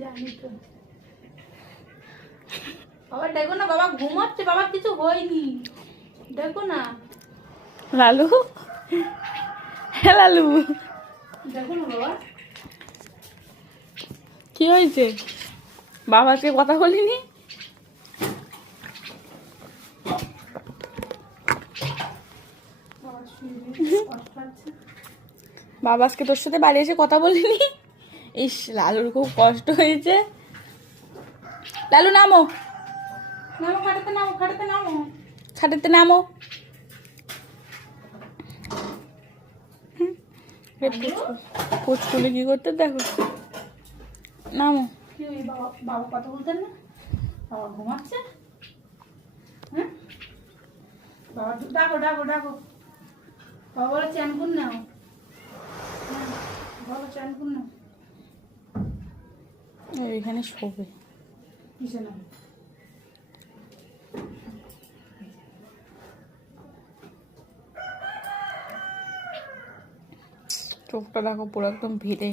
জানি তো বাবা, দেখো না বাবা ঘুমাচ্ছে, বাবা কিছু হয়নি, দেখো না লালু, হ্যাঁ লালু, দেখো না বাবা। কি হয়েছে? বাবা আজকে কথা বলিনি? বাবা শুয়ে কষ্ট হচ্ছে। বাবা আজকে তোর সাথে বাড়ি এসে কথা বলিনি? ইস, লালুর খুব কষ্ট হয়েছে। লালু নামো, নামো খাটাতে, নামো খাটাতে, নামো। খাটেতে নামো। পুচকুলি কি করতে দেখো। নামো। কি ওই বাবা, বাবা কথা বলতেন না? বাবা ঘুমাচ্ছে। হ্যাঁ বাবা, ডাকো ডাকো ডাকো। বাবা বলে চ্যান কুন নাও। হ্যাঁ বাবা চ্যান কুন নাও। এইখানে শোবে। কিসে নাও? চোখটা দেখো পুরো একদম ভিড়ে।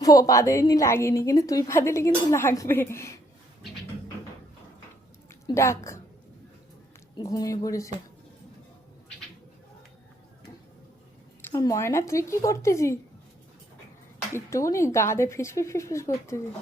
ও পা দেয়নি, লাগেনি, কিন্তু তুই পা দিলে কিন্তু লাগবে। ডাক, ঘুমিয়ে পড়েছে। আর ময়না তুই কি করতেছিস? একটুখানি গা দিয়ে ফিসফিস ফিসফিস করতেছিস।